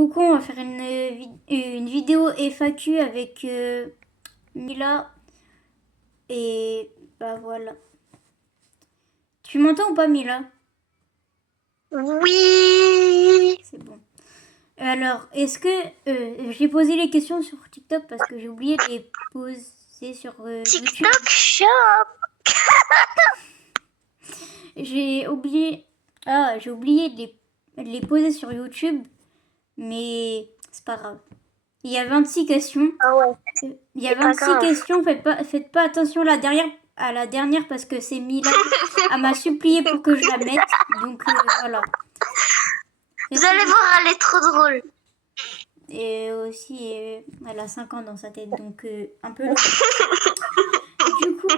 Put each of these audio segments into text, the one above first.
coucou, on va faire une vidéo FAQ avec Mila. Et bah voilà. Tu m'entends ou pas, Mila? Oui. C'est bon. Alors, est-ce que j'ai posé les questions sur TikTok parce que j'ai oublié de les poser sur YouTube. TikTok Shop. J'ai oublié de les poser sur YouTube, mais c'est pas grave. Il y a 26 questions. Ah ouais. Il y a C'est pas 26 grave. questions. Faites pas attention à la dernière parce que c'est Mila. Elle m'a supplié pour que je la mette. Donc voilà. Vous allez voir, elle est trop drôle. Et aussi, elle a 5 ans dans sa tête. Donc un peu long. Du coup.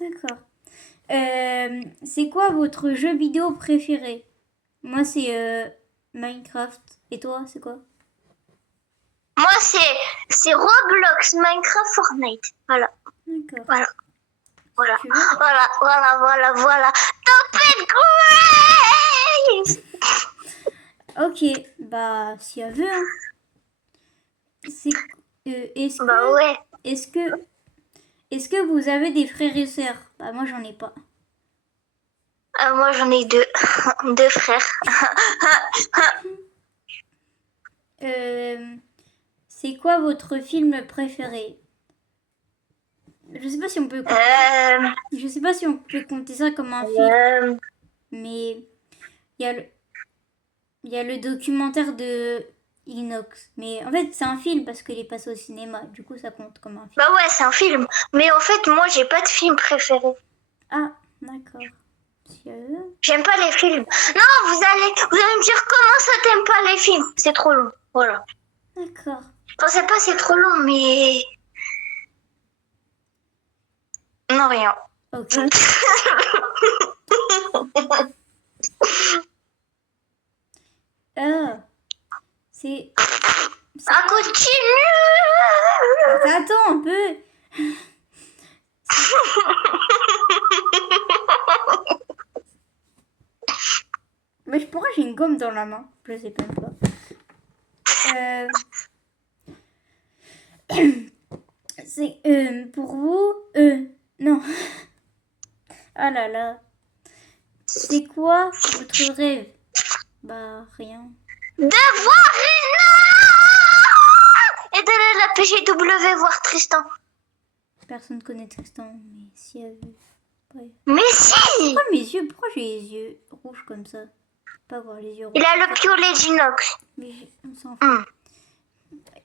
D'accord. C'est quoi votre jeu vidéo préféré? Moi, c'est Minecraft. Et toi, c'est quoi? Moi, c'est Roblox, Minecraft, Fortnite. Voilà. D'accord. Voilà. Voilà. Tu veux? Voilà. Top it Grace. Ok, bah si elle veut. Hein. Est-ce que, Bah ouais. est-ce que vous avez des frères et sœurs? Bah moi j'en ai pas. Moi, j'en ai deux. Deux frères. C'est quoi votre film préféré? Je sais pas si on peut je sais pas si on peut compter ça comme un film, mais il y a le documentaire de Inox. Mais en fait c'est un film parce qu'il est passé au cinéma. Du coup ça compte comme un film. Bah ouais, c'est un film. Mais en fait, moi, j'ai pas de film préféré. Ah d'accord. J'aime pas les films. Non, vous allez me dire comment ça t'aimes pas les films. C'est trop long. Voilà. D'accord. Je pensais pas c'est trop long, mais non rien. Ok. Ah, c'est. Ça continue. Attends un peu. Mais pourquoi j'ai une gomme dans la main? Je sais même pas. C'est pour vous. Non. Ah là là. C'est quoi votre rêve? Bah rien. De voir Rina et d'aller à la PGW voir Tristan. Personne connaît Tristan, mais si elle veut. Ouais. Mais si. Pourquoi mes yeux? Pourquoi j'ai les yeux rouges comme ça? Pas avoir les yeux rouges. Il a le piolet d'inox. Mais on s'en fout.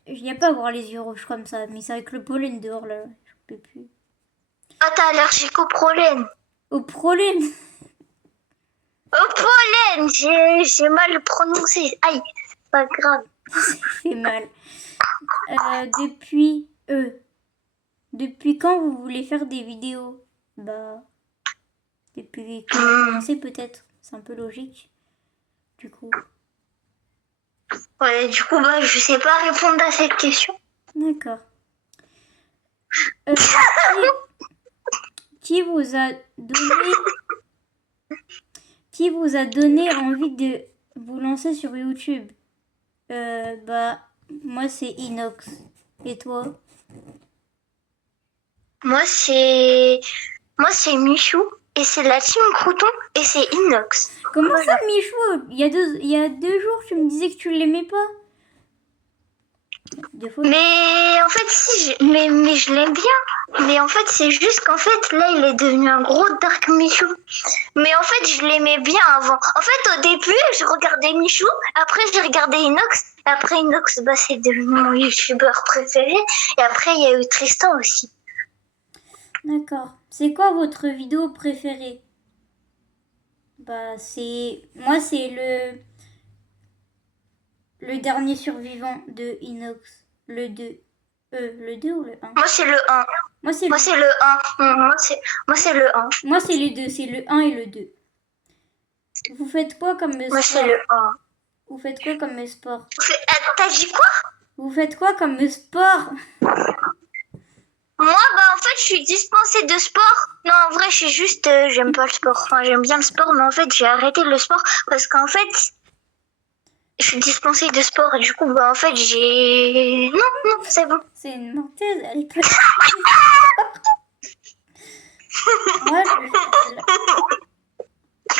Il n'y a pas à avoir les yeux rouges comme ça, mais c'est avec le pollen dehors là. Je peux plus. Ah, t'es allergique au pollen. Au pollen. Au pollen. J'ai mal prononcé. Aïe, c'est pas grave. Ça fait mal. Depuis quand vous voulez faire des vidéos? Bah, depuis quand vous avez commencé peut-être. C'est un peu logique. Du coup. Ouais, du coup, bah, je sais pas répondre à cette question. D'accord. Qui vous a donné envie de vous lancer sur YouTube? Bah, moi c'est Inox. Et toi? Moi, c'est Michou. Et c'est la team Crouton. Et c'est Inox. Comment ça, Michou? Il y a 2 jours, tu me disais que tu l'aimais pas. Mais en fait, si, mais je l'aime bien. Mais en fait, c'est juste qu'en fait, là, il est devenu un gros Dark Michou. Mais en fait, je l'aimais bien avant. En fait, au début, je regardais Michou. Après, j'ai regardé Inox. Et après, Inox, bah, c'est devenu mon youtubeur préféré. Et après, il y a eu Tristan aussi. D'accord. C'est quoi votre vidéo préférée? Bah, moi, c'est le dernier survivant de Inox. Le 2. Le 2 ou le 1? Moi, c'est le 1. Moi, c'est le 1. Moi, c'est le 1. Moi, c'est les deux. C'est le 1 et le 2. Vous faites quoi comme sport? Moi, c'est le 1. Vous faites quoi comme sport? T'as dit quoi? Vous faites quoi comme sport? Moi, bah, en fait, je suis dispensée de sport. Non, en vrai, je suis juste, j'aime pas le sport. Enfin, j'aime bien le sport, mais en fait, j'ai arrêté le sport parce qu'en fait, je suis dispensée de sport et du coup, bah, en fait, j'ai... Non, c'est bon. C'est une menteuse, elle est pas... Moi,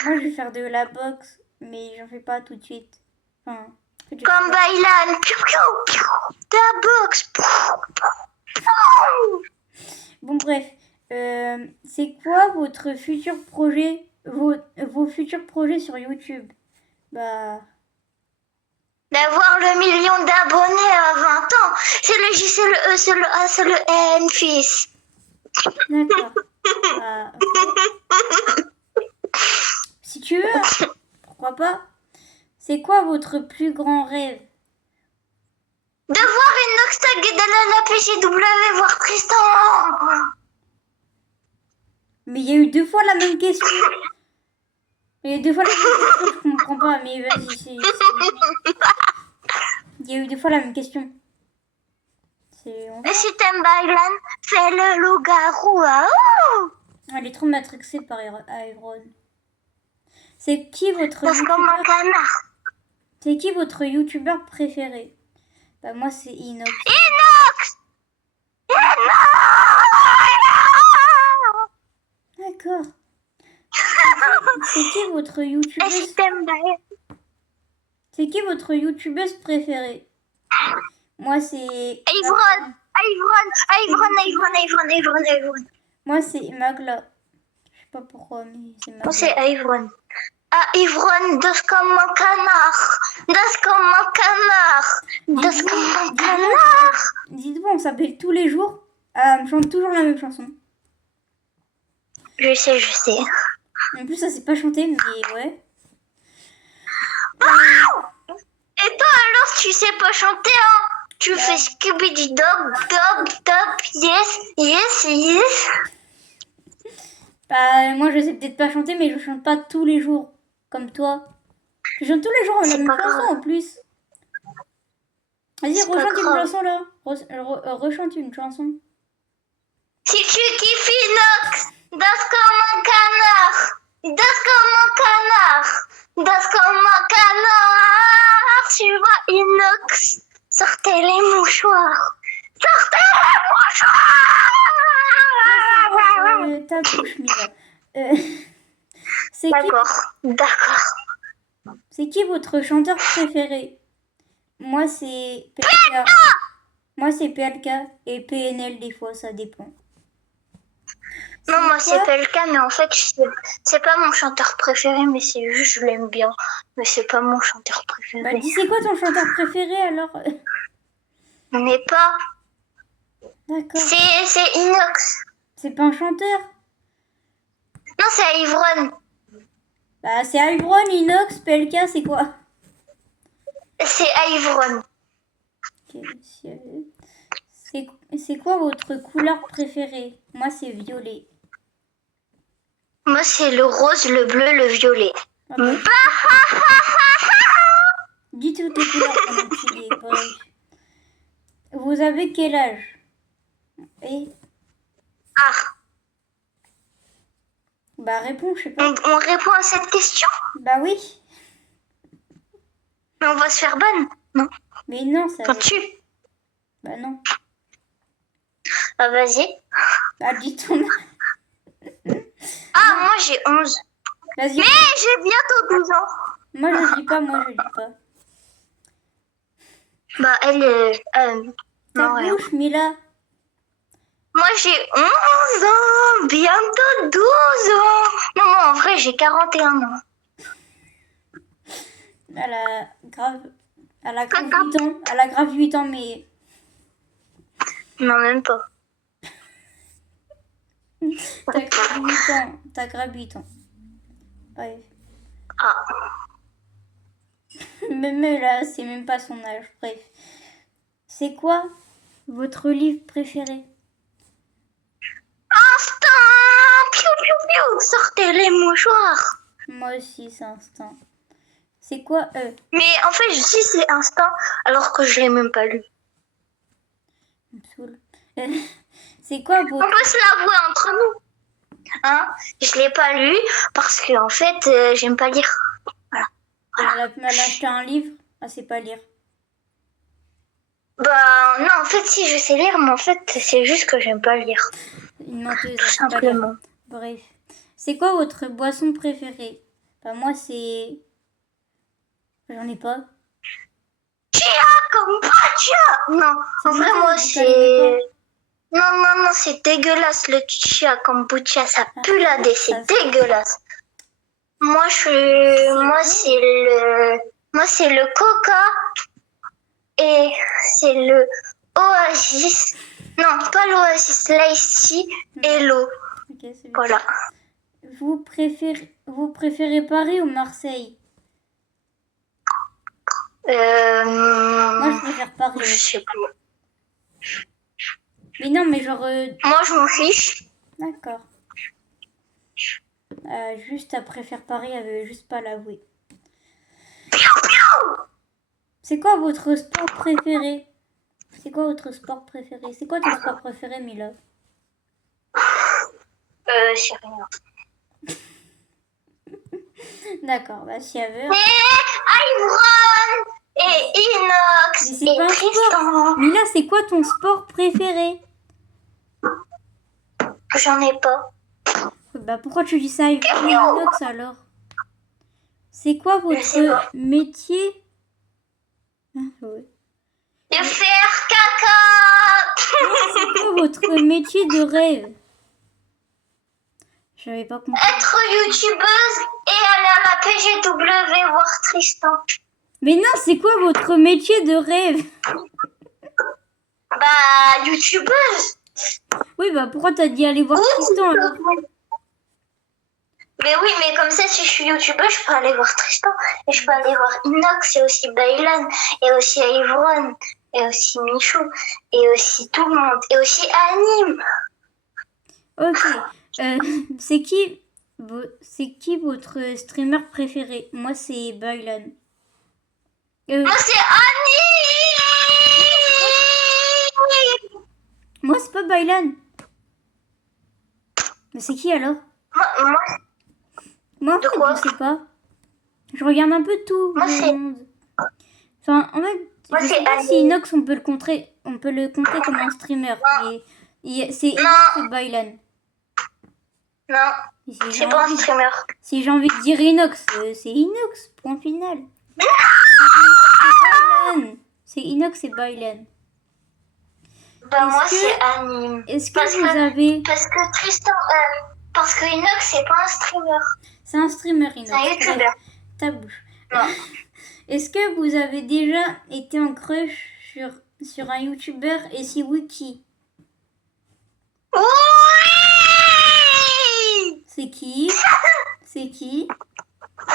je vais faire de la boxe, mais j'en fais pas tout de suite. Enfin, en fait, je Comme fais- Bailan, piou, piou, piou, ta boxe. Bon, bref. C'est quoi votre futur projet, vos futurs projets sur YouTube? Bah, D'avoir le million d'abonnés à 20 ans. C'est le J, c'est le E, c'est le A, c'est le N, fils. d'accord. Bah, ok. Si tu veux, pourquoi pas. C'est quoi votre plus grand rêve? De voir une Noxtag et d'aller à la PGW voir Tristan. Mais il y a eu 2 fois la même question. Il y a eu 2 fois la même question, je comprends pas, mais vas-y, il y a eu 2 fois la même question. On Et si t'aimes Bailan, fais le loup-garou. Oh, Elle est trop matrixée par Iron. C'est qui votre parce comme un youtubeur... canard. C'est qui votre youtubeur préféré? Bah moi c'est Inox. Inox. D'accord. C'est qui votre Et si youtubeuse... t'aimes Bailan. C'est qui votre youtubeuse préférée? Moi c'est... Ivron. Moi c'est Magla. Je sais pas pourquoi, mais c'est Magla. Moi, c'est Ivron. Ah, Ivron, das comme un canard. Das comme un canard. Das comme un canard. Dites-moi, on s'appelle tous les jours. Elle me chante toujours la même chanson. Je sais. En plus, ça c'est pas chanté, mais ouais. Et toi, alors, tu sais pas chanter, hein? Tu fais Scooby-Doo, dog, yes. Bah, moi je sais peut-être pas chanter, mais je chante pas tous les jours. Comme toi. Je chante tous les jours la C'est même pas chanson grave. en plus. Vas-y, C'est pas rechante une grave. chanson là. Rechante une chanson. Si tu kiffes Inox, das comme un canard. Das comme un canard. Das comme un canard. Tu vois Inox, sortez les mouchoirs. Sortez les mouchoirs. Ta bouche, Mila. C'est D'accord. C'est qui votre chanteur préféré? Moi c'est PLK. Moi c'est PLK et PNL des fois, ça dépend. Non, moi c'est quoi Pelka, mais en fait, c'est pas mon chanteur préféré, mais c'est juste, je l'aime bien. Mais c'est pas mon chanteur préféré. Bah dis c'est quoi ton chanteur préféré alors? On n'est pas. D'accord. C'est Inox. C'est pas un chanteur? Non, c'est Ivron. Bah c'est Ivron, Inox, PLK, c'est quoi? C'est Ivron. Ok, c'est quoi votre couleur préférée? Moi c'est violet. Moi, c'est le rose, le bleu, le violet. Ah bah, dis toutes les couleurs pendant que tu dis. Bref. Vous avez quel âge? Et Ah, bah réponds, je sais pas. on répond à cette question, Bah oui. mais on va se faire bonne. Non, Mais non, ça. quand tu. Bah non. Ah, vas-y. Bah dis ton âge. Ah, moi, j'ai 11. Vas-y. Mais j'ai bientôt 12 ans. Moi je dis pas, moi je dis pas. Bah, elle. Ta non, rien. bouche, Mila. Moi, j'ai 11 ans, bientôt 12 ans. Non, moi, en vrai, j'ai 41 ans. Elle a grave 8 ans. Elle a grave 8 ans, mais. Non, même pas. T'as grave 8 ans. T'as grave 8 ans. Bref. Ah, Même là, c'est même pas son âge. Bref. C'est quoi votre livre préféré? instinct. Piou, piou, piou. Sortez les mouchoirs. Moi aussi, c'est Instinct. C'est quoi Mais en fait, je dis c'est instinct, alors que je l'ai même pas lu. Il me saoule. C'est quoi On votre... peut se l'avouer entre nous. Hein? Je l'ai pas lu parce que en fait, j'aime pas lire. Elle a acheté un livre? Ah, c'est pas lire. Bah non, en fait si je sais lire, mais en fait c'est juste que j'aime pas lire. Une menteuse, Tout elle sait pas lire. simplement. Bref. C'est quoi votre boisson préférée? Bah, moi, c'est... J'en ai pas. Kombucha! Non, en vrai moi c'est... Non, c'est dégueulasse le chia kombucha, ça pue la dé, c'est dégueulasse. Moi c'est le coca et c'est le Oasis. Non, pas l'Oasis, l'ice et l'eau. Ok, c'est bien. Voilà. Vous préférez Paris ou Marseille? Moi, je préfère Paris. Je sais pas. Mais non, mais genre... Moi je m'en fiche. D'accord. Juste, elle préfère Paris, elle veut juste pas l'avouer. C'est quoi votre sport préféré? C'est quoi votre sport préféré? C'est quoi ton sport préféré, Mila? C'est rien. D'accord, bah si elle veut. Iron et Inox Mais c'est et pas un Tristan. sport. Mila, c'est quoi ton sport préféré? J'en ai pas. Bah pourquoi tu dis ça, Inox, alors? C'est quoi Je sais votre pas. métier? Ah, ouais. De faire caca. C'est quoi votre métier de rêve? J'avais pas compris. Être youtubeuse et aller à la PGW voir Tristan. Mais non, c'est quoi votre métier de rêve? Bah, youtubeuse. Oui, bah pourquoi t'as dit aller voir Tristan alors? Mais oui, mais comme ça, si je suis youtubeuse, je peux aller voir Tristan. Et je peux aller voir Inox, et aussi Baylan, et aussi Ivron, et aussi Michou, et aussi tout le monde, et aussi Anime. Ok. C'est qui votre streamer préféré? Moi, c'est Baylan. Moi, c'est Anime. Moi, c'est pas Baylan. Mais c'est qui alors? Moi, en De fait, quoi? je sais pas. Je regarde un peu tout Moi, le c'est- monde. Enfin, en fait, Moi, je sais c'est pas Annie. si Inox, on peut le compter comme un streamer. Mais c'est Inox ou Baylan. Non, Et si j'ai c'est pas un envie- streamer. Si j'ai envie de dire Inox, c'est Inox, point final. C'est Inox et Baylan. Bah, Est-ce moi, que- c'est Anime. Est-ce que Parce vous que- avez... Parce que Tristan, parce que Inox, c'est pas un streamer. C'est un streamer, Inox. C'est un youtubeur. Bref, ta bouche. Non. Est-ce que vous avez déjà été en crush sur un youtubeur et si oui, qui? Oui! C'est qui? C'est qui? En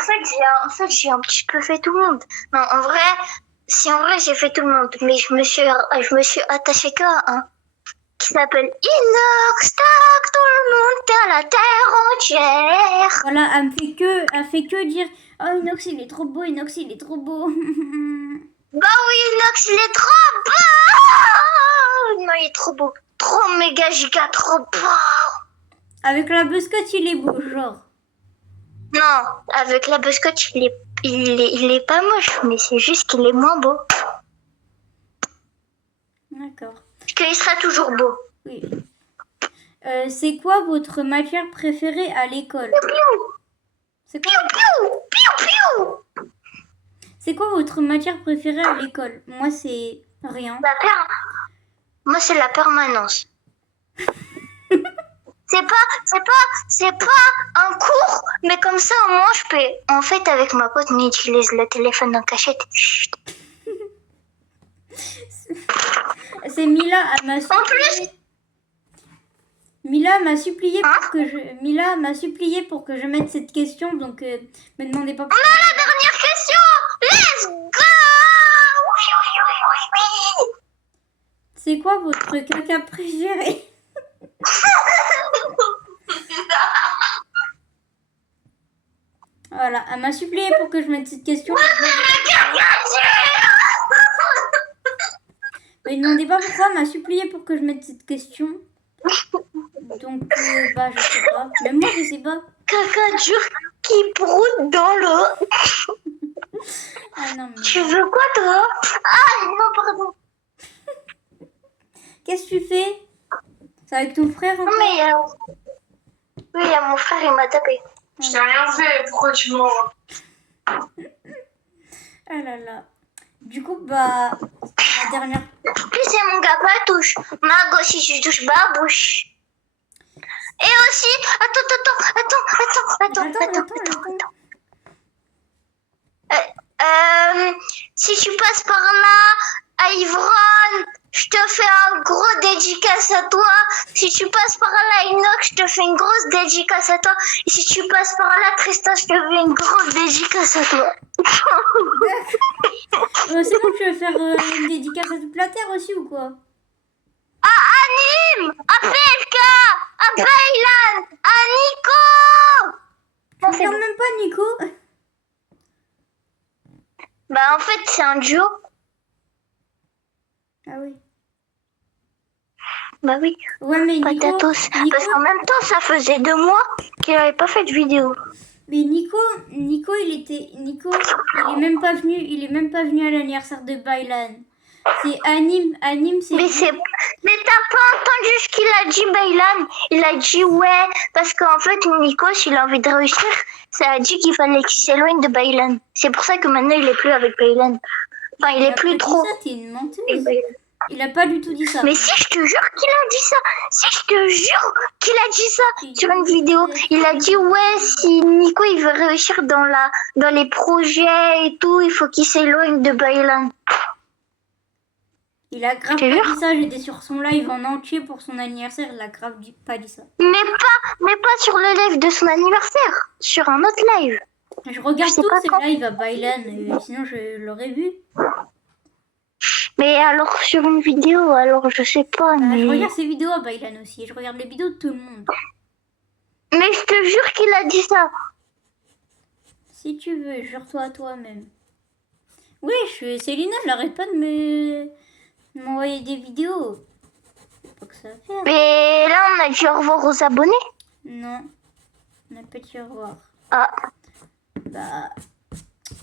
fait, j'ai un petit peu fait tout le monde. Non, en vrai, j'ai fait tout le monde. Mais je me suis attachée qu'à un qui s'appelle Inox. Tac, tout le monde à la terre entière. Voilà, elle fait que dire oh Inox il est trop beau, Inox il est trop beau. Bah oui, Inox, il est trop beau. Non, il est trop beau. Trop méga giga, trop beau. Avec la biscotte il est beau, genre. Non, avec la biscotte, il est pas moche, mais c'est juste qu'il est moins beau. D'accord. Parce qu'il sera toujours beau. Oui. C'est quoi votre matière préférée à l'école? C'est quoi, c'est quoi votre matière préférée à l'école? Moi c'est rien. Moi, c'est la permanence. C'est pas un cours, mais comme ça, au moins, je peux. En fait, avec ma pote, on utilise le téléphone en cachette. Chut. C'est Mila, elle m'a supplié. plus- Mila m'a supplié pour que je mette cette question, donc me demandez pas pourquoi. La dernière question. Let's go. Oui. C'est quoi votre caca préféré? Voilà, elle m'a supplié pour que je mette cette question. Me demandez pas pourquoi, elle m'a supplié pour que je mette cette question. Donc, bah, je sais pas. Même moi, je sais pas. Caca dur qui broute dans l'eau. Ah non, Tu mais... veux quoi, toi? Ah, non, pardon. Qu'est-ce que tu fais? C'est avec ton frère Non, encore? mais oui, il y a mon frère, il m'a tapé. Je t'ai rien fait, pourquoi tu mens? Ah là là. Du coup, bah... La dernière... Puis c'est mon gars, pas touche. Ma gauche, si tu touches ma bouche. Et aussi, attends. Si tu passes par là, à Yvonne, je te fais un gros dédicace à toi. Si tu passes par là, Inox, je te fais une grosse dédicace à toi. Et si tu passes par là, Tristan, je te fais une grosse dédicace à toi. C'est bon, tu veux faire une dédicace à toute la terre aussi ou quoi? À Anime, à Pelka, à Baylan, à Nico. Tu regardes même pas Nico? Bah en fait, c'est un duo. Ah oui. Bah oui. Ouais, mais Nico... Patatos. Parce qu'en même temps, ça faisait 2 mois qu'il n'avait pas fait de vidéo. Mais Nico, il est même pas venu, à l'anniversaire de Baylan. C'est Anime, c'est... Mais t'as pas entendu ce qu'il a dit, Baylan? Il a dit ouais, parce qu'en fait, Nico, s'il a envie de réussir, ça a dit qu'il fallait qu'il s'éloigne de Baylan. C'est pour ça que maintenant, il est plus avec Baylan. Enfin, il est plus trop. Ça, t'es une menteuse. Il a pas du tout dit ça. Mais si, je te jure qu'il a dit ça. Si, je te jure qu'il a dit ça sur une vidéo. Il a dit ouais, si Nico il veut réussir dans les projets et tout, il faut qu'il s'éloigne de Baylan. Il a grave pas dit ça. J'étais sur son live en entier pour son anniversaire. Il a grave pas dit ça. Mais pas sur le live de son anniversaire. Sur un autre live. Je regarde tous ses lives à Baylan. Sinon, je l'aurais vu. Mais alors sur une vidéo, alors je sais pas. Mais... Je regarde ses vidéos à Baylan aussi. Je regarde les vidéos de tout le monde. Mais je te jure qu'il a dit ça. Si tu veux, jure-toi à toi-même. Oui, Célina, elle n'arrête pas de m'envoyer des vidéos. C'est pas que ça va faire. Mais là, on a dit au revoir aux abonnés. Non, on n'a pas dit au revoir. Ah. Bah,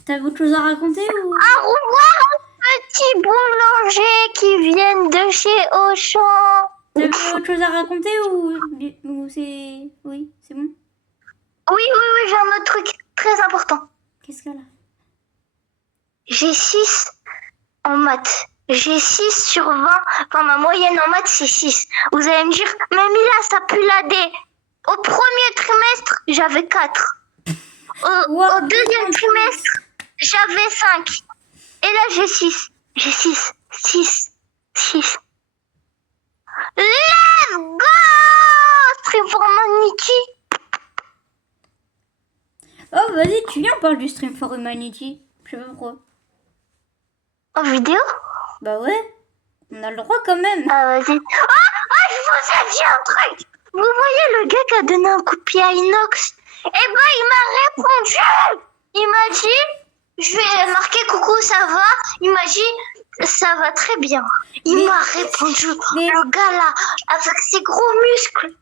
t'as autre chose à raconter ou... Au revoir aux petits boulangers qui viennent de chez Auchan. T'as autre chose à raconter ou c'est... Oui, c'est bon? Oui, j'ai un autre truc très important. Qu'est-ce qu'elle a? J'ai 6 en maths. J'ai 6 sur 20. Enfin, ma moyenne en maths, c'est 6. Vous allez me dire, mais Mila, ça pue la D. Au premier trimestre, j'avais 4. Au deuxième trimestre, j'avais 5. Et là, j'ai 6. J'ai 6. 6. Let's go! Stream for Humanity. Oh, vas-y, tu viens, on parle du Stream for Humanity. Je sais pas pourquoi. En vidéo? Bah ouais, on a le droit quand même. Ah, vas-y. Je vous ai dit un truc. Vous voyez le gars qui a donné un coup de pied à Inox? Eh ben, il m'a répondu. Il m'a dit, je vais marquer coucou, ça va? Il m'a dit, ça va très bien. Il m'a répondu. Le gars là, avec ses gros muscles,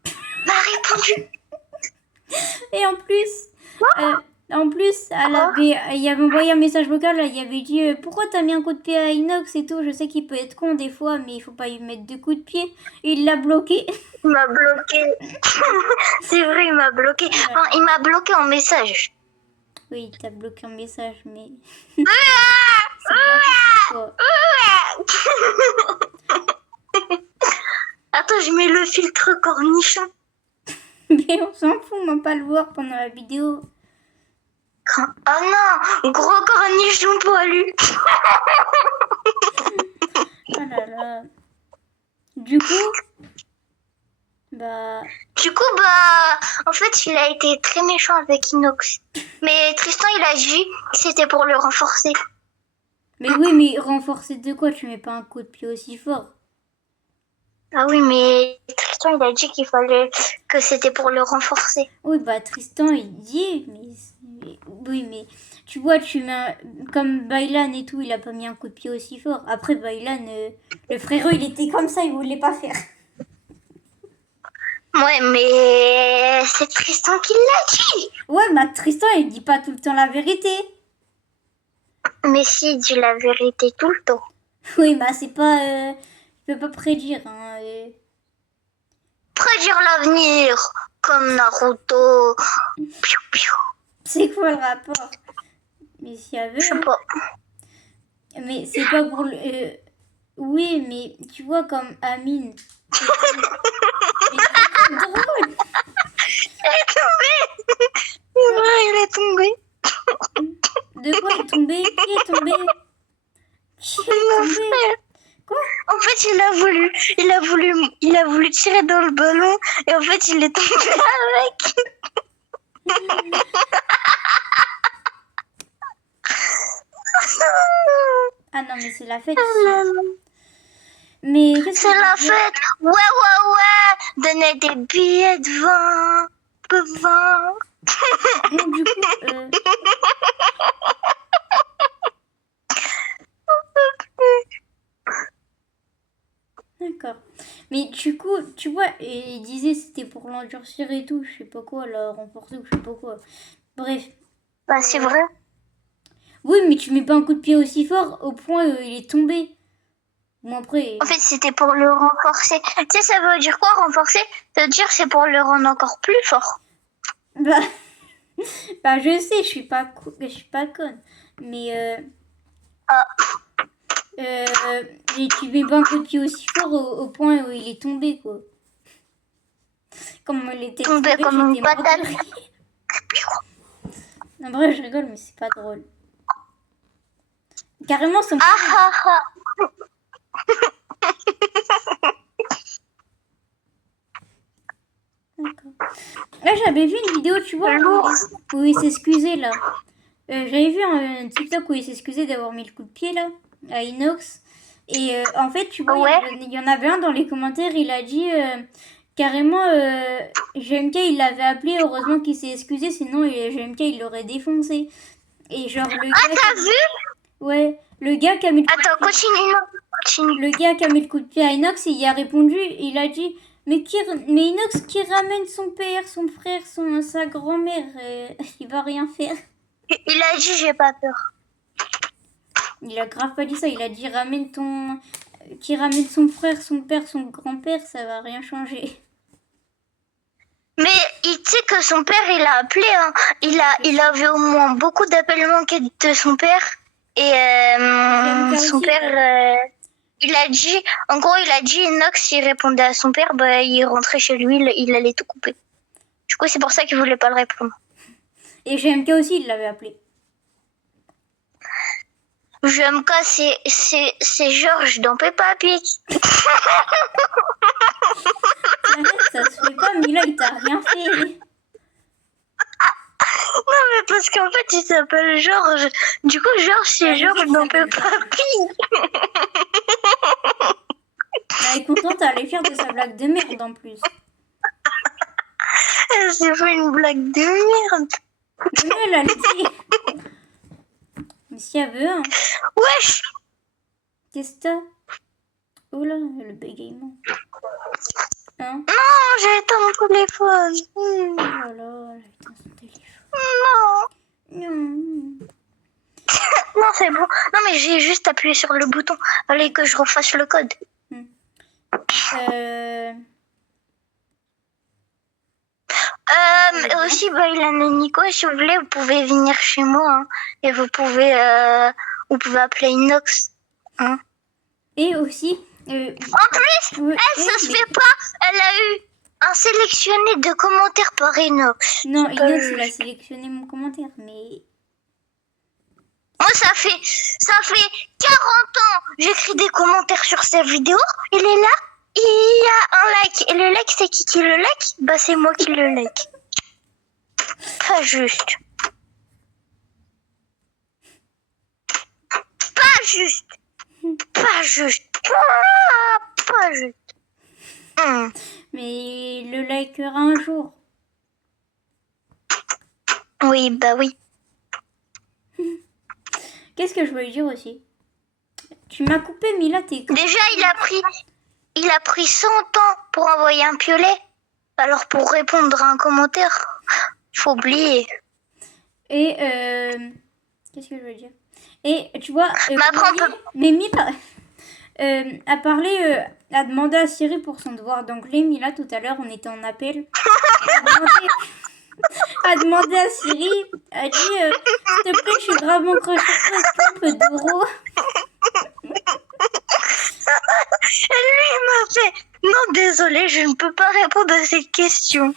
m'a répondu. Et en plus, il avait envoyé un message vocal, là, il avait dit pourquoi t'as mis un coup de pied à Inox et tout, je sais qu'il peut être con des fois, mais il faut pas lui mettre 2 coups de pied. Et il l'a bloqué. Il m'a bloqué. C'est vrai, il m'a bloqué. Ouais. Enfin, il m'a bloqué en message. Oui, il t'a bloqué un message, mais... Attends, je mets le filtre cornichon. Mais on s'en fout, on va pas le voir pendant la vidéo. Oh non, gros cornichon poilu. Oh là là. Du coup, en fait, il a été très méchant avec Inox. Mais Tristan, il a dit que c'était pour le renforcer. Mais oui, mais renforcer de quoi? Tu mets pas un coup de pied aussi fort. Ah oui, mais Tristan, il a dit qu'il fallait que c'était pour le renforcer. Oui, bah Tristan, il dit, oui, mais tu vois, comme Baylan et tout, il a pas mis un coup de pied aussi fort. Après, Baylan, le frérot, il était comme ça, il voulait pas faire. Ouais, mais c'est Tristan qui l'a dit. Ouais, mais Tristan, il dit pas tout le temps la vérité. Mais si, dis la vérité tout le temps. Oui, bah c'est pas... je peux pas prédire. Hein, Prédire l'avenir, comme Naruto. Piou, piou. C'est quoi le rapport? Mais s'il y avait... Je sais Hein. pas. Mais c'est pas pour le... oui, mais tu vois comme Amine. Mais c'est pas drôle. Il est tombé. C'est vrai, il est tombé. De quoi il est tombé? Qui est tombé? Qui est Mon tombé? frère. Quoi? En fait, il a voulu tirer dans le ballon et en fait, il est tombé avec. Ah non, mais c'est la fête ici. Mais qu'est-ce que C'est je la veux dire? fête. Ouais. Donnez des billets de 20. De 20. Non, du coup, d'accord. Mais du coup, tu vois, et il disait c'était pour l'endurcir et tout, je sais pas quoi, la renforcer ou je sais pas quoi. Bref. Bah, c'est vrai. Oui, mais tu mets pas un coup de pied aussi fort au point où il est tombé. Bon, après. En fait, c'était pour le renforcer. Tu sais, ça veut dire quoi, renforcer? Ça veut dire c'est pour le rendre encore plus fort. Bah, bah je sais, je suis pas conne. Mais. Ah. Et tu mets pas un coup de pied aussi fort au point où il est tombé, quoi. Comme il était Tombé tombé, comme une j'étais morte de patate. rire. En vrai, je rigole, mais c'est pas drôle. Carrément, son Ah. D'accord. Là, j'avais vu une vidéo, tu vois, où il s'excusait, là. J'avais vu un TikTok où il s'excusait d'avoir mis le coup de pied, là, à Inox. Et en fait, tu vois, Ouais. il y en avait un dans les commentaires, il a dit carrément, GMK, il l'avait appelé, heureusement qu'il s'est excusé, sinon GMK, il l'aurait défoncé. Et genre, le Ah, gars... t'as vu? Ouais, le gars qui a mis le coup de Attends, pied... continue. Continue. Le gars qui a mis le coup de pied à Inox, il y a répondu, il a dit mais Inox qui ramène son père, son frère, sa grand-mère, il va rien faire. Il a dit j'ai pas peur. Il a grave pas dit ça, il a dit qui ramène son frère, son père, son grand-père, ça va rien changer. Mais il sait que son père, il a appelé. Hein. Il avait au moins beaucoup d'appels manqués de son père. Et son aussi, père, il a dit, en gros, il a dit Inox, s'il répondait à son père, bah, il rentrait chez lui, il allait tout couper. Du coup, c'est pour ça qu'il voulait pas le répondre. Et GMK aussi, il l'avait appelé. GMK, c'est Georges dans Peppa Pig. Arrête, ça se fait pas, Mila, il t'a rien fait. Non, mais parce qu'en fait, il s'appelle Georges. Du coup, Georges, c'est Georges dans Peppa Pig. Elle est contente, elle est fière de sa blague de merde en plus. C'est pas une blague de merde. Mais elle a dit. Mais si elle veut, hein. Wesh. Qu'est-ce que t'as? Oh là, le bégaiement. Hein? Non, j'ai éteint mon téléphone. Oh là là, elle a éteint son téléphone. Non. Non. Non, c'est bon. Non, mais j'ai juste appuyé sur le bouton. Fallait que je refasse le code. Aussi, bah, il a Nico. Si vous voulez, vous pouvez venir chez moi. Hein, et vous pouvez appeler Inox. Hein. Et aussi... En plus, elle, ça se fait pas. Elle a eu un sélectionné de commentaires par Inox. Non, Inox, il a sélectionné mon commentaire, mais... Moi, ça fait 40 ans. J'écris des commentaires sur cette vidéo. Il est là. Il y a un like. Et le like, c'est qui le like? Bah, c'est moi qui le like. Pas juste. Pas juste. Pas juste. Pas juste. Mais il le likera un jour. Oui, bah oui. Qu'est-ce que je voulais dire aussi? Tu m'as coupé, Mila, t'es... Déjà, il a pris 100 ans pour envoyer un piolet. Alors, pour répondre à un commentaire, faut oublier. Et, qu'est-ce que je veux dire? Et tu vois, Mais après, on peut... Mimi a parlé, a demandé à Siri pour son devoir d'anglais. Mila, tout à l'heure, on était en appel. A demandé à Siri, a dit s'il te plaît, je suis gravement crush sur toi, est-ce qu'on peut Doro? Lui, il m'a fait... Non, désolé, je ne peux pas répondre à cette question.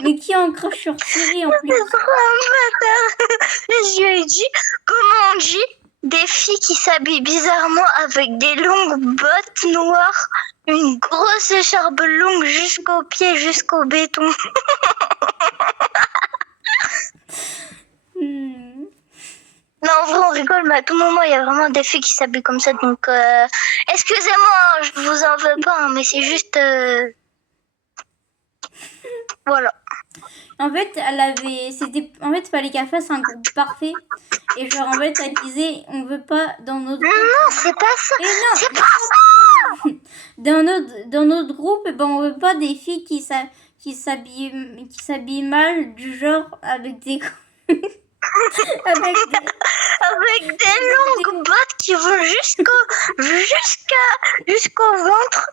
Mais qui en crush sur Siri en plus? C'est trop un bâtard. Et je lui ai dit, comment on dit des filles qui s'habillent bizarrement avec des longues bottes noires, une grosse écharpe longue jusqu'aux pieds, jusqu'au béton. Non, en vrai, on rigole, mais à tout moment, il y a vraiment des filles qui s'habillent comme ça. Donc, excusez-moi, je vous en veux pas, hein, mais c'est juste... Voilà. En fait, en fait, fallait qu'elle fasse un groupe parfait. Et genre, en fait, elle disait, on veut pas dans notre groupe. Non, c'est pas ça. Et non, c'est pas ça. Dans notre groupe, eh ben, on veut pas des filles qui s'habillent mal, du genre avec des avec des longues bottes qui vont jusqu'au ventre.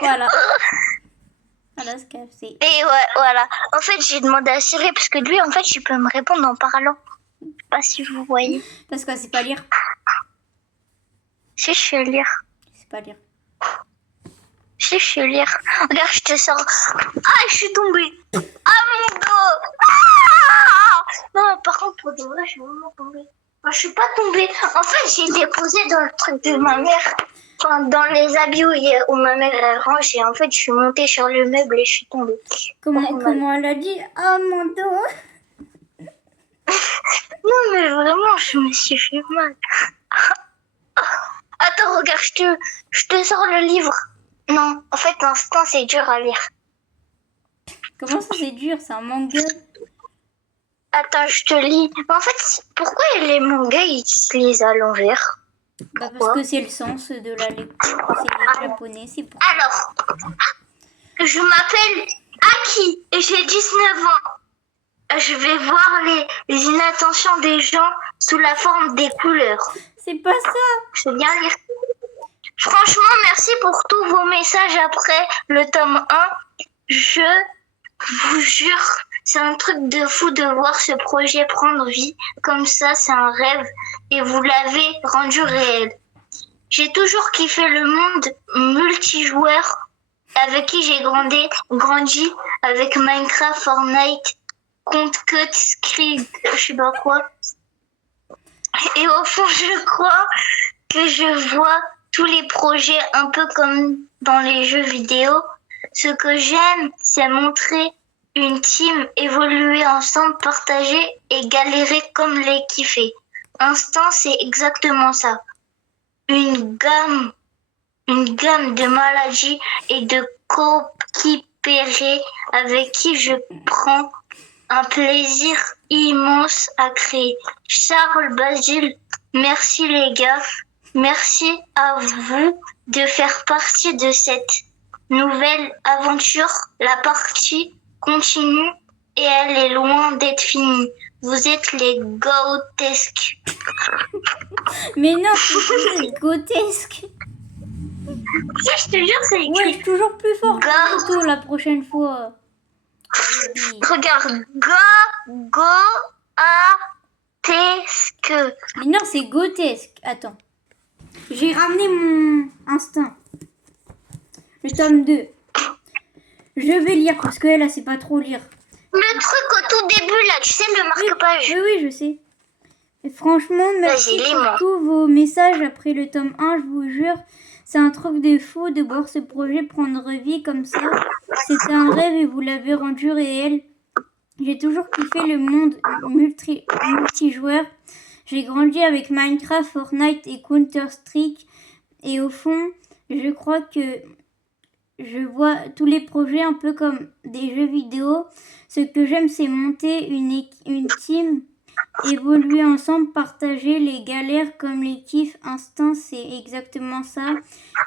Voilà. Voilà ce qu'elle fait. Et ouais, voilà. En fait, j'ai demandé à Siri parce que lui, en fait, il peut me répondre en parlant. Je sais pas si vous voyez. Parce qu'elle sait pas lire. Si, je sais lire. Je sais pas lire. Si, je sais lire. Regarde, je te sors. Ah, je suis tombée. Ah, mon dos. Ah non, par contre, pour de vrai, je suis vraiment tombée. Moi, je suis pas tombée. En fait, j'ai déposé dans le truc de ma mère. Enfin, dans les habits où ma mère elle range. Et en fait, je suis montée sur le meuble et je suis tombée. Comment elle a dit? Ah, mon dos. Non, mais vraiment, je me suis fait mal. Attends, regarde, je te sors le livre. Non, en fait, l'instant, c'est dur à lire. Comment ça, c'est dur? C'est un manga. Attends, je te lis. En fait, pourquoi les mangas, ils se lisent à l'envers? Bah parce que c'est le sens de la lecture. C'est les japonais, c'est pour ça. Alors, je m'appelle Aki et j'ai 19 ans. Je vais voir les inattentions des gens sous la forme des couleurs. C'est pas ça. Je vais bien lire. Franchement, merci pour tous vos messages après le tome 1. Je vous jure, c'est un truc de fou de voir ce projet prendre vie. Comme ça, c'est un rêve et vous l'avez rendu réel. J'ai toujours kiffé le monde multijoueur avec qui j'ai grandi avec Minecraft, Fortnite, Conquer Script, je sais pas quoi. Et au fond, je crois que je vois tous les projets un peu comme dans les jeux vidéo. Ce que j'aime, c'est montrer une team évoluer ensemble, partager et galérer comme les kiffer. Instant, c'est exactement ça. Une gamme de maladies et de coéquipiers avec qui je prends un plaisir immense à créer. Charles Basile, merci les gars. Merci à vous de faire partie de cette nouvelle aventure. La partie continue et elle est loin d'être finie. Vous êtes les grotesques. Mais non, c'est grotesque. Je te jure, c'est écrit. Ouais, toujours plus fort. Bientôt la prochaine fois. Oui. Regarde, grotesque. Mais non, c'est grotesque. Attends. J'ai ramené mon instinct. Le tome 2. Je vais lire parce qu'elle, elle sait pas trop lire. Le truc au tout début, là, tu sais, le marque-page. Oui, je sais. Et franchement, merci pour tous vos messages après le tome 1, je vous jure. C'est un truc de fou de voir ce projet prendre vie comme ça. C'était un rêve et vous l'avez rendu réel. J'ai toujours kiffé le monde multijoueur. J'ai grandi avec Minecraft, Fortnite et Counter-Strike. Et au fond, je crois que je vois tous les projets un peu comme des jeux vidéo. Ce que j'aime, c'est monter une team, évoluer ensemble, partager les galères comme les kiffs. Instinct, c'est exactement ça.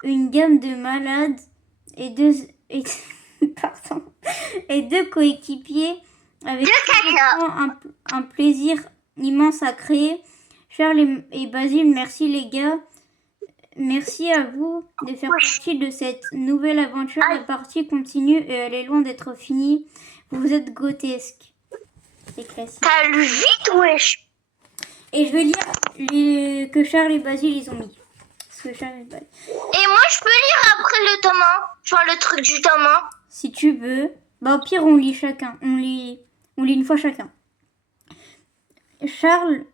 Une gamme de malades et et, pardon, et 2 coéquipiers avec qui je prends un plaisir immense à créer. Charles et Basile, merci les gars. Merci à vous de faire partie de cette nouvelle aventure. La partie continue et elle est loin d'être finie. Vous êtes grotesques. C'est classique. T'as lu vite, wesh. Et je vais lire que Charles et Basile ils ont mis. Parce que Charles et Basile. Et moi, je peux lire après le tome 1. Genre le truc du tome 1. Si tu veux. Bah au pire on lit chacun. On lit une fois chacun. Charles,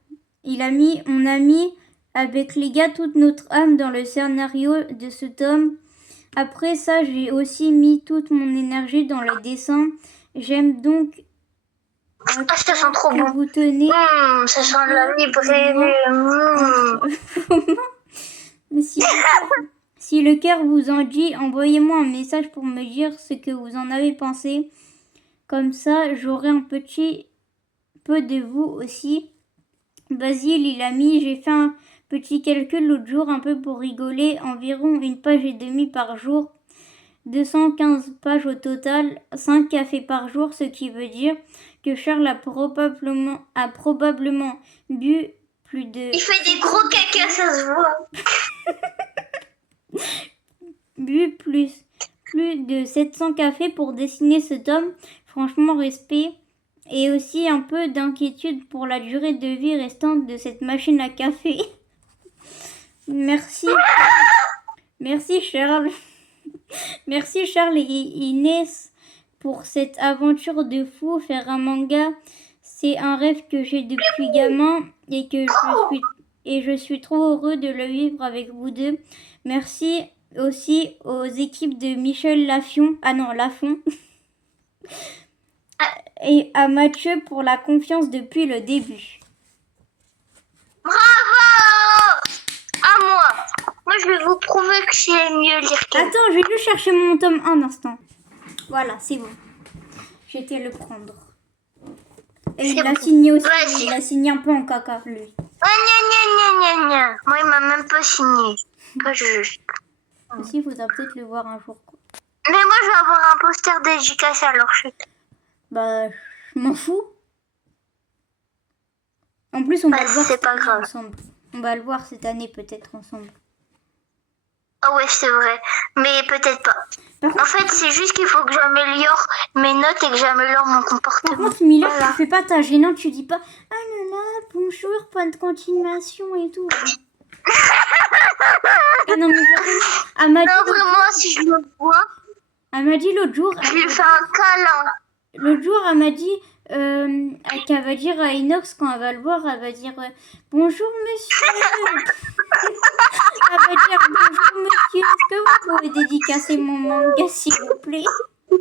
on a mis avec les gars toute notre âme dans le scénario de ce tome. Après ça, j'ai aussi mis toute mon énergie dans le dessin. J'aime donc ça sent trop que bon. vous tenez. Ça sent la librairie. Mais si le cœur vous en dit, envoyez-moi un message pour me dire ce que vous en avez pensé. Comme ça, j'aurai un petit peu de vous aussi. Basile, il a mis, j'ai fait un petit calcul l'autre jour, un peu pour rigoler, environ 1,5 pages par jour, 215 pages au total, 5 cafés par jour, ce qui veut dire que Charles a probablement bu plus de... Il fait des gros caca, ça se voit. Bu plus de 700 cafés pour dessiner ce tome. Franchement, respect. Et aussi un peu d'inquiétude pour la durée de vie restante de cette machine à café. Merci. Merci Charles. Merci Charles et Inès pour cette aventure de fou. Faire un manga, c'est un rêve que j'ai depuis gamin et je suis trop heureux de le vivre avec vous deux. Merci aussi aux équipes de Michel Lafon. Et à Mathieu pour la confiance depuis le début. Bravo! À moi. Moi, je vais vous prouver que je sais mieux lire que vous. Attends, je vais juste chercher mon tome un instant. Voilà, c'est bon. J'ai été le prendre. Et il l'a signé aussi. Vas-y. Il l'a signé un peu en caca, lui. Gna. Moi, il m'a même pas signé. Pas juste. Aussi, il faudra peut-être le voir un jour, quoi. Mais moi, je vais avoir un poster dédicacé à leur chute. Bah, je m'en fous. En plus, on va le voir c'est pas grave. ensemble. On va le voir cette année peut-être ensemble. Ah ouais, c'est vrai. Mais peut-être pas. Par contre, En fait, c'est juste qu'il faut que j'améliore mes notes et que j'améliore mon par comportement. contre, Mila, Voilà. tu fais pas ta gênante, tu dis pas ah là là, bonjour, point de continuation et tout. Ah non, mais elle m'a dit Non, vraiment, si je le vois, l'autre jour. je lui fais un câlin. L'autre jour, elle m'a dit qu'elle va dire à Inox quand elle va le voir, elle va dire bonjour monsieur. Elle va dire bonjour monsieur, est-ce que vous pouvez dédicacer mon manga s'il vous plaît? Et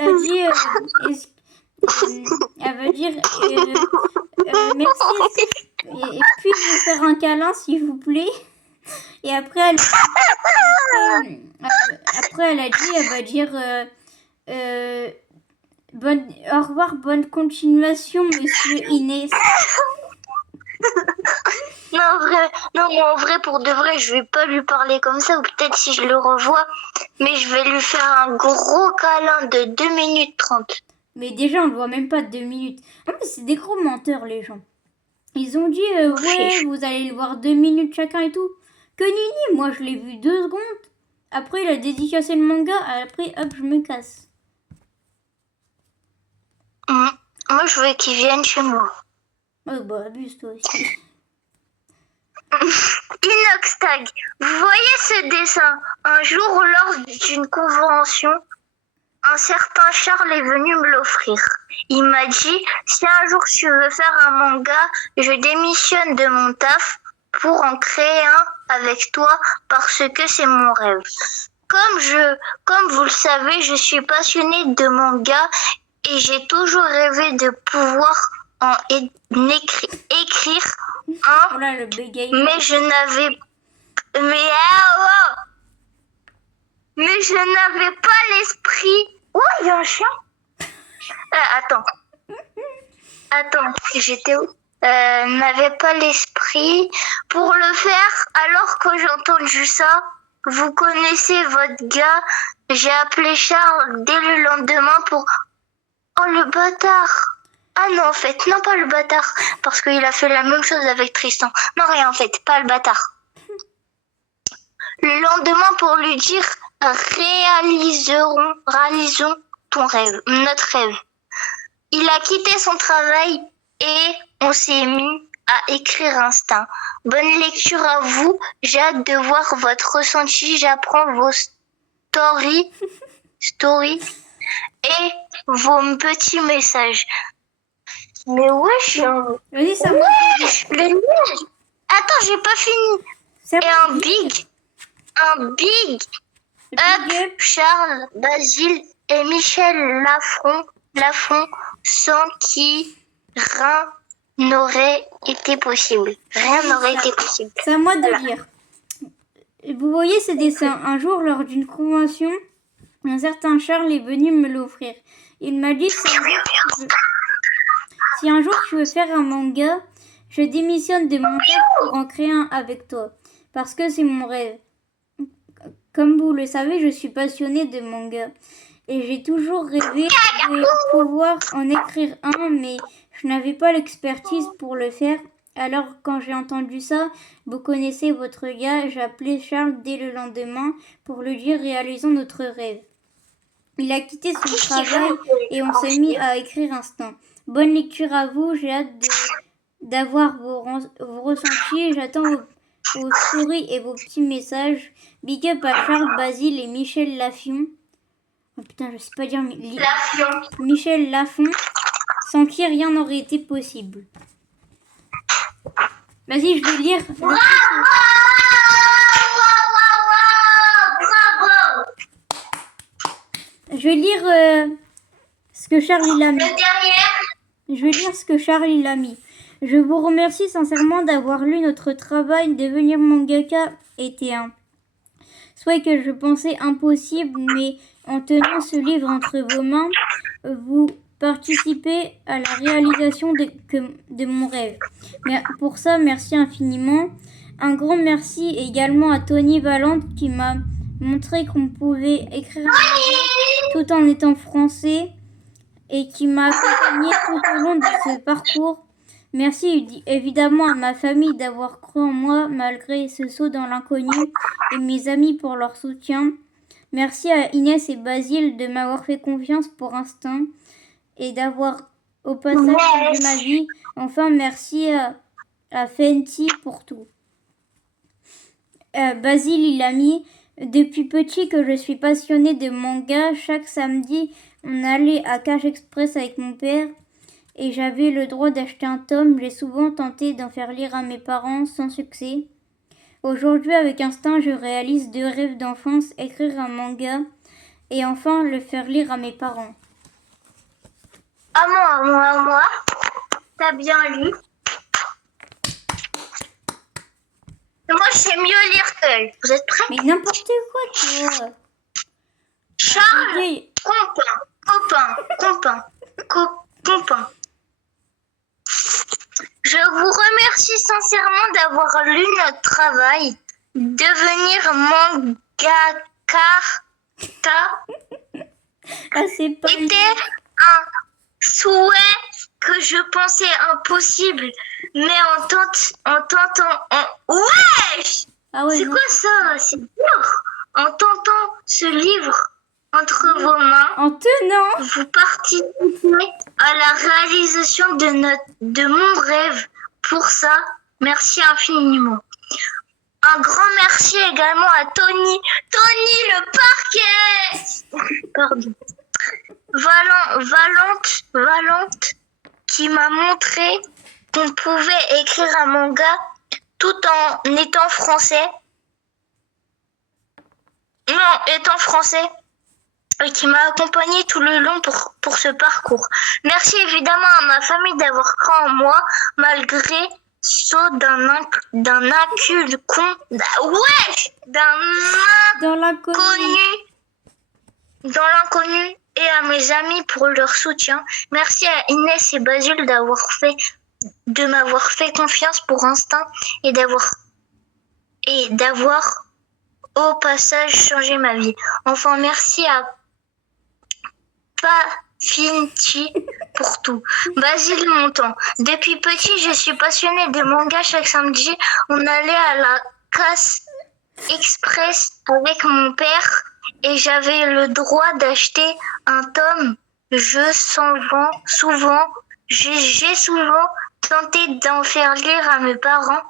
elle a dit elle va dire merci. Et puis-je vous faire un câlin s'il vous plaît? Et après elle a dit, elle va dire au revoir, bonne continuation, monsieur Inès. Non, moi, en vrai, pour de vrai, je vais pas lui parler comme ça, ou peut-être si je le revois, mais je vais lui faire un gros câlin de 2 minutes 30. Mais déjà, on ne voit même pas 2 minutes. En plus, c'est des gros menteurs, les gens. Ils ont dit, ouais, vous allez le voir 2 minutes chacun et tout. Que nini, moi, je l'ai vu 2 secondes. Après, il a dédicacé le manga, après, hop, je me casse. Moi, je veux qu'ils viennent chez moi. Oh, bah, abuse-toi aussi. Inoxtag, vous voyez ce dessin? Un jour, lors d'une convention, un certain Charles est venu me l'offrir. Il m'a dit, si un jour tu veux faire un manga, je démissionne de mon taf pour en créer un avec toi parce que c'est mon rêve. Comme vous le savez, je suis passionnée de manga et j'ai toujours rêvé de pouvoir en écrire un. Oh là, le bégaye. Mais je n'avais pas l'esprit. Oh, il y a un chien. Attends, j'étais où? N'avais pas l'esprit pour le faire alors que j'ai entendu ça. Vous connaissez votre gars J'ai appelé Charles dès le lendemain pour... Oh, le bâtard! Ah non, en fait, non, pas le bâtard, parce qu'il a fait la même chose avec Tristan. Non, rien, en fait, pas le bâtard. Le lendemain pour lui dire, réalisons ton rêve, notre rêve. Il a quitté son travail et on s'est mis à écrire instinct. Bonne lecture à vous, j'ai hâte de voir votre ressenti, j'apprends vos stories et vos petits messages. Mais wesh, Vas-y, ça wesh, le nuage. Attends, j'ai pas fini. C'est Et un big up Charles, Basile et Michel Lafont sans qui rien n'aurait été possible. Rien n'aurait été possible. C'est à moi de lire. Vous voyez ce dessin. Un jour, lors d'une convention, un certain Charles est venu me l'offrir. Il m'a dit si un jour tu veux faire un manga, je démissionne de mon taf pour en créer un avec toi. Parce que c'est mon rêve. Comme vous le savez, je suis passionnée de manga. Et j'ai toujours rêvé de pouvoir en écrire un, mais je n'avais pas l'expertise pour le faire. Alors, quand j'ai entendu ça, vous connaissez votre gars, j'ai appelé Charles dès le lendemain pour lui dire réalisons notre rêve. Il a quitté son travail et on s'est mis à écrire instant. Bonne lecture à vous, j'ai hâte d'avoir vos ressentis, j'attends vos stories et vos petits messages. Big up à Charles, Basile et Michel Lafont. Oh putain, je sais pas dire Michel Lafont, sans qui rien n'aurait été possible. Vas-y, je vais lire. Bravo! Je vais lire ce que Charles il a mis. Le Je vais lire ce que Charles il a mis. Je vous remercie sincèrement d'avoir lu notre travail. Devenir mangaka était un souhait que je pensais impossible, mais en tenant ce livre entre vos mains, vous participez à la réalisation de mon rêve. Mais pour ça, merci infiniment. Un grand merci également à Tony Valente qui m'a montré qu'on pouvait écrire un manga tout en étant français et qui m'a accompagné tout au long de ce parcours. Merci évidemment à ma famille d'avoir cru en moi malgré ce saut dans l'inconnu et mes amis pour leur soutien. Merci à Inès et Basile de m'avoir fait confiance pour Instinct et d'avoir au passage changé ma vie. Enfin, merci à Fenty pour tout. Basile, il a mis depuis petit que je suis passionnée de manga. Chaque samedi, on allait à Cache Express avec mon père et j'avais le droit d'acheter un tome. J'ai souvent tenté d'en faire lire à mes parents sans succès. Aujourd'hui, avec Instinct, je réalise 2 rêves d'enfance, écrire un manga et enfin le faire lire à mes parents. À moi. T'as bien lu. Moi, je sais mieux lire qu'elle. Vous êtes prêts? Mais n'importe quoi, toi. Charles, copain. Je vous remercie sincèrement d'avoir lu notre travail. Devenir mangaka c'est pas était un souhait que je pensais impossible, mais en tentant, wesh! Ah ouais, c'est non. quoi ça? C'est dur. En tentant ce livre entre vos mains, En tenant. vous participez à la réalisation de mon rêve. Pour ça, merci infiniment. Un grand merci également à Tony le parquet. Pardon. Valente, qui m'a montré qu'on pouvait écrire un manga tout en étant français. Étant français. Et qui m'a accompagné tout le long pour ce parcours. Merci évidemment à ma famille d'avoir cru en moi malgré saut d'un inculte Dans l'inconnu. Dans l'inconnu et à mes amis pour leur soutien. Merci à Inès et Basile de m'avoir fait confiance pour Instinct et d'avoir au passage changé ma vie. Enfin, merci à Pafinti pour tout. Basile Montant. Depuis petit, je suis passionnée de manga. Chaque samedi, on allait à la casse express avec mon père et j'avais le droit d'acheter un tome. J'ai souvent tenté d'en faire lire à mes parents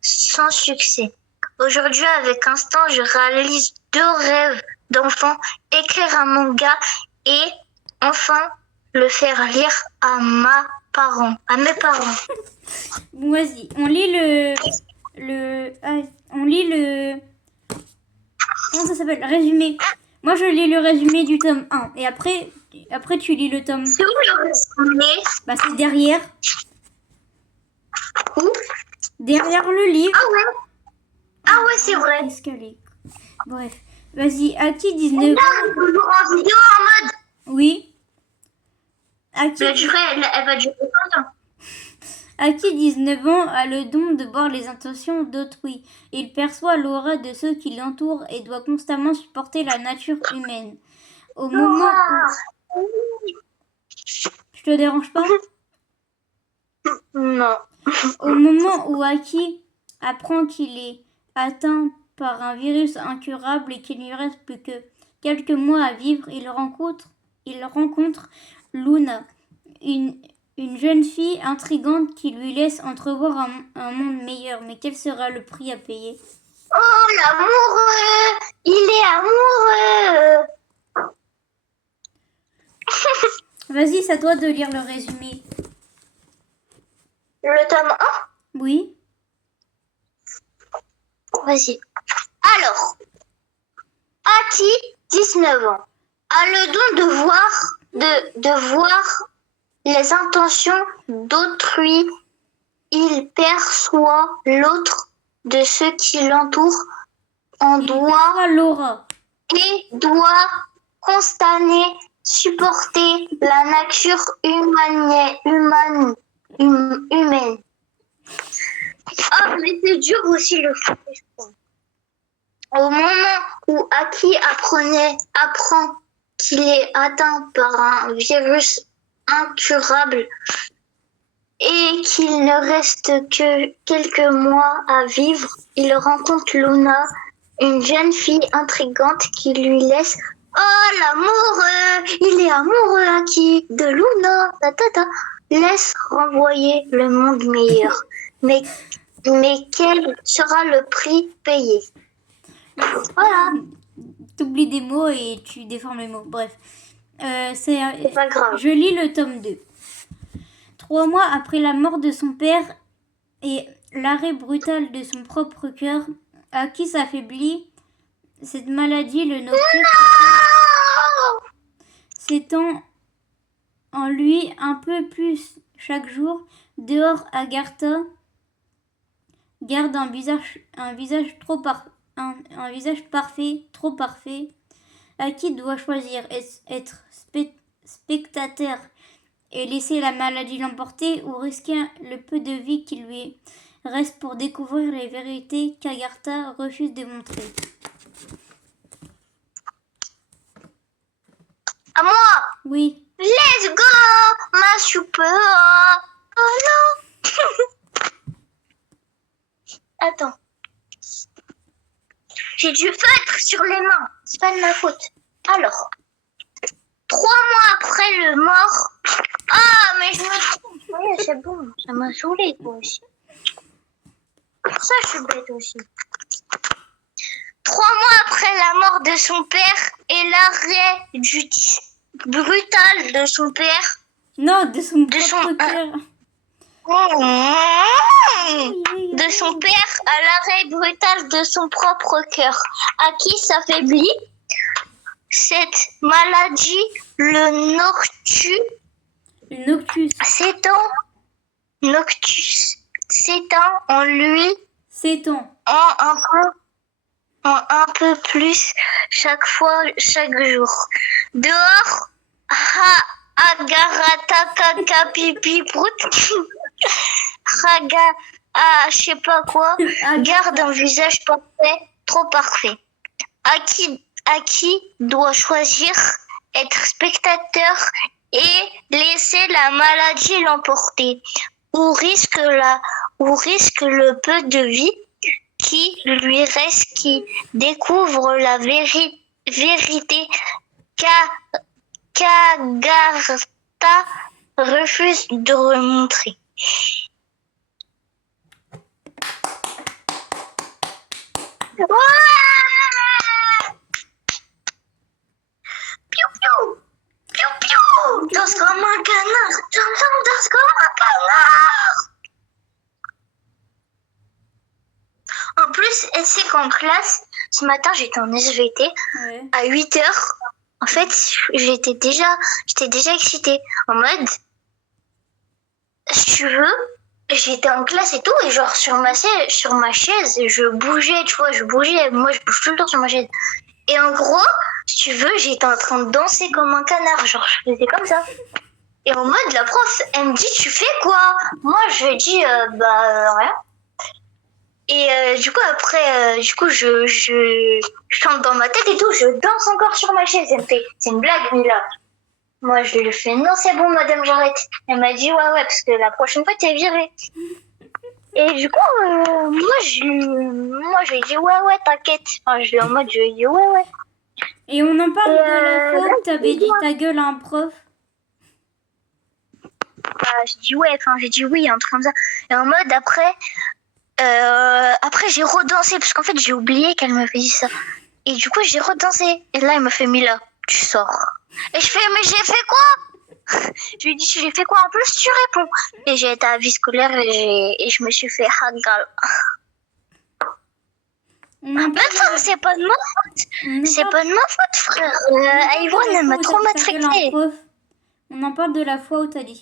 sans succès. Aujourd'hui, avec Instant, je réalise 2 rêves d'enfant, écrire un manga et enfin le faire lire à mes parents. Bon, vas-y, on lit on lit le... Comment ça s'appelle? Résumé. Moi, je lis le résumé du tome 1. Et après tu lis le tome... C'est où le résumé? Bah, c'est derrière. Où? Derrière le livre. Ah ouais, c'est vrai. Escalier. Bref. Vas-y, Aki, 19 ans. Toujours en vidéo en mode. Oui. Aki, Elle va durer longtemps. Aki, 19 ans, a le don de voir les intentions d'autrui. Il perçoit l'aura de ceux qui l'entourent et doit constamment supporter la nature humaine. Au moment où... Je te dérange pas? Non. Au moment où Aki apprend qu'il est atteint par un virus incurable et qu'il ne lui reste plus que quelques mois à vivre, il rencontre Luna, une jeune fille intrigante qui lui laisse entrevoir un monde meilleur. Mais quel sera le prix à payer? Oh, l'amoureux! Il est amoureux! Vas-y, ça doit de lire le résumé. Le tome 1? Oui. Vas-y. Alors, Aki, 19 ans, a le don de voir les intentions d'autrui. Il perçoit l'autre de ceux qui l'entourent. Laura. Et doit constamment supporter la nature humaine. Ah, mais c'est dur aussi le français, je crois. Au moment où Aki apprend qu'il est atteint par un virus incurable et qu'il ne reste que quelques mois à vivre, il rencontre Luna, une jeune fille intrigante qui lui laisse... Oh, l'amoureux! Il est amoureux, Aki, de Luna, laisse renvoyer le monde meilleur. Mais quel sera le prix payé? Voilà. T'oublies des mots et tu déformes les mots. Bref. C'est pas grave. Je lis le tome 2. 3 mois après la mort de son père et l'arrêt brutal de son propre cœur, Aki s'affaiblit. Cette maladie, le nocturne, s'étend en lui un peu plus chaque jour. Dehors, Agartha garde un visage parfait, trop parfait. Aki doit choisir être spectateur et laisser la maladie l'emporter ou risquer le peu de vie qui lui reste pour découvrir les vérités qu'Agartha refuse de montrer. À moi. Oui. Let's go, ma super. Oh non. Attends. J'ai du feutre sur les mains. C'est pas de ma faute. Alors, 3 mois après le mort. Ah, mais je me trompe. Oui, c'est bon. Ça m'a saoulé, toi aussi. Pour ça, je suis bête aussi. 3 mois après la mort de son père et l'arrêt brutal de son père. Non, de son propre cœur. De son père à l'arrêt brutal de son propre cœur. Aki s'affaiblit. Cette maladie, le noctus s'étend en lui. En un peu plus chaque jour. Dehors, Agarata pipi prout. Raga, je sais pas quoi, garde un visage parfait, trop parfait. à qui doit choisir être spectateur et laisser la maladie l'emporter, ou risque le peu de vie qui lui reste, qui découvre la vérité qu'Agartha refuse de remontrer. Piou piou, piou piou, danse comme un canard, danse comme un canard. En plus, elle sait qu'en classe, ce matin j'étais en SVT à 8h. En fait, j'étais déjà excitée. En mode, si tu veux, j'étais en classe et tout, et genre sur ma chaise, je bougeais, tu vois, moi je bouge tout le temps sur ma chaise. Et en gros, si tu veux, j'étais en train de danser comme un canard, genre je faisais comme ça. Et en mode, la prof, elle me dit, tu fais quoi? Moi, je lui dis, rien. Et du coup, après, je chante dans ma tête et tout, je danse encore sur ma chaise. Elle me fait, c'est une blague, Mila. Moi, je lui fais, non, c'est bon, madame, j'arrête. Elle m'a dit, ouais, parce que la prochaine fois, t'es virée. Et du coup, moi, je lui ai dit, ouais, t'inquiète. Enfin, je lui ai en mode, je lui ai dit, ouais. Et on en parle de la fois où t'avais dit ta gueule à un prof. J'ai dit oui, un truc comme ça. Et en mode, après, j'ai redansé, parce qu'en fait, j'ai oublié qu'elle m'avait dit ça. Et du coup, j'ai redansé. Et là, elle me fait, Mila, tu sors. Et je fais, mais j'ai fait quoi? Je lui dis, j'ai fait quoi? En plus, tu réponds. Et j'ai été à la vie scolaire et je me suis fait hagal. Attends, c'est pas de ma faute. C'est pas de ma faute, frère. Yvonne, elle m'a trop matrixée. On en parle de la fois où t'as dit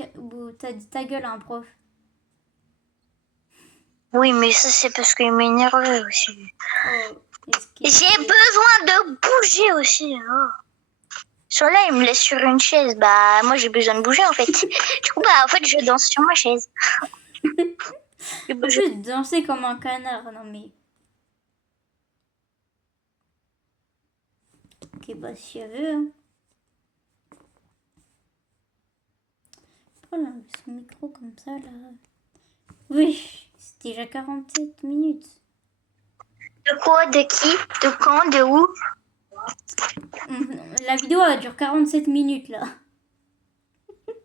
ta gueule à un prof. Oui, mais ça, c'est parce qu'il m'énervait aussi. J'ai besoin de bouger aussi. Là, il me laisse sur une chaise. Bah, moi, j'ai besoin de bouger, en fait. Du coup, en fait, je danse sur ma chaise. En plus, danser comme un canard, non mais... Ok, bah, si elle veut, hein. Voilà, son micro comme ça, là. Oui, c'est déjà 47 minutes. De quoi? De qui? De quand? De où? La vidéo, elle dure 47 minutes, là.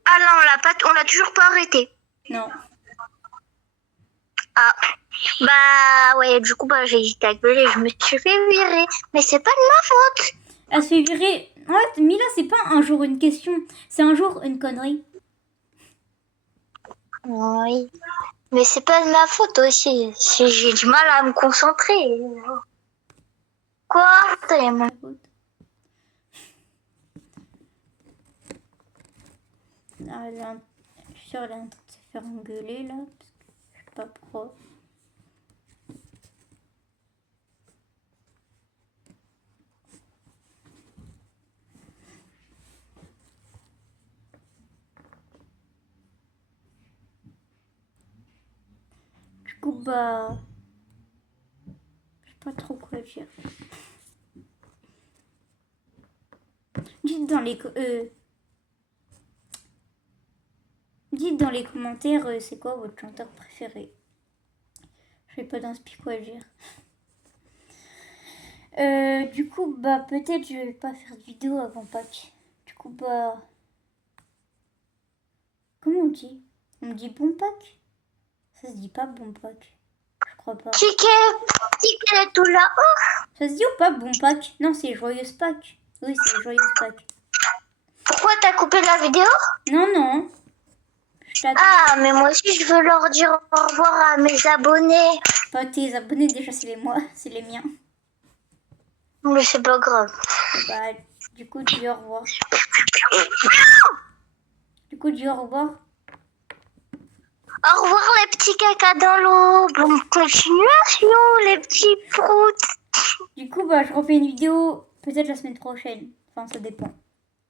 Ah non, on l'a toujours pas arrêté. Non. Ah. Bah, ouais, du coup, j'ai dit ta gueule et je me suis fait virer. Mais c'est pas de ma faute. Elle se fait virer. En fait, Mila, c'est pas un jour une question, c'est un jour une connerie. Oui. Mais c'est pas de ma faute aussi. J'ai du mal à me concentrer. Quoi? T'as ma faute. Je suis sûre qu'elle est en train de se faire engueuler là, parce que je sais pas pourquoi. Du coup, bah... je sais pas trop quoi dire. Dites dans les commentaires c'est quoi votre chanteur préféré. Je sais pas d'inspi quoi dire. Du coup, bah peut-être je vais pas faire de vidéo avant Pâques. Du coup, bah... comment on dit? On dit bon Pâques? Ça se dit pas bon Pâques. Je crois pas. Ticket tout là-haut. Ça se dit ou pas bon Pâques? Non, c'est joyeuse Pâques. Oui, c'est joyeuse Pâques. Pourquoi t'as coupé la vidéo? Non. Ah, mais moi aussi, je veux leur dire au revoir à mes abonnés. Pas tes abonnés, déjà, c'est les miens. Mais c'est pas grave. Bah, du coup, dis au revoir. Au revoir, les petits caca dans l'eau. Bonne continuation, les petits proutes. Du coup, bah, je refais une vidéo peut-être la semaine prochaine. Enfin, ça dépend.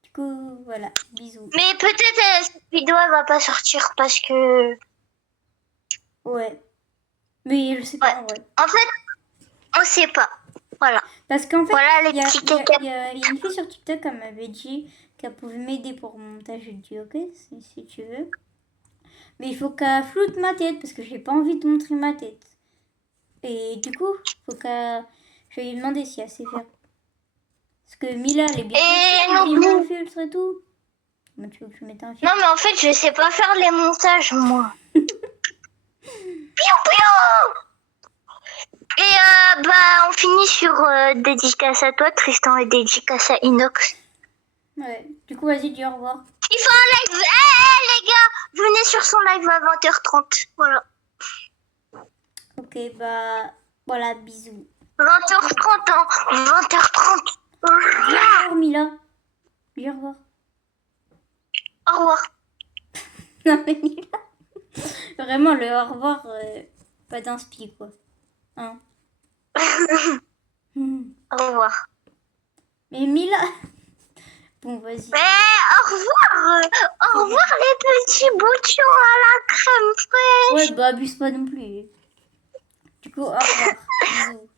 Du coup, voilà, bisous. Mais peut-être cette vidéo, elle va pas sortir parce que... Ouais. Mais je sais pas, en vrai. En fait, on sait pas. Voilà. Parce qu'en fait, Voilà les il y a, petits il y a- caca. il y a- il y a une fille sur TikTok qui m'avait dit qu'elle pouvait m'aider pour mon montage. Je lui ai dit ok, si tu veux. Mais il faut qu'elle floute ma tête parce que j'ai pas envie de montrer ma tête. Et du coup, faut qu'elle... je vais lui demander si elle sait faire. Parce que Mila, elle est bien Et elle non, met un filtre et tout. Moi, tu veux que je mette un filtre? non, mais en fait, je sais pas faire les montages, moi. Piou, piou. Et bah, on finit sur dédicace à toi, Tristan, et dédicace à Inox. Ouais. Du coup, vas-y, dis au revoir. Il faut un live. Les gars, venez sur son live à 20h30. Voilà. Ok, bah... Voilà, bisous. 20h30, hein. 20h30. Dis au revoir, Mila. Dis au revoir. Au revoir. Non, mais Mila... Vraiment, le au revoir, pas d'inspi, quoi. Hein. Au revoir. Mais Mila... Bon, vas-y. Au revoir. Au revoir les petits boutons à la crème fraîche. Ouais, bah abuse pas non plus. Du coup, au revoir. Bisous.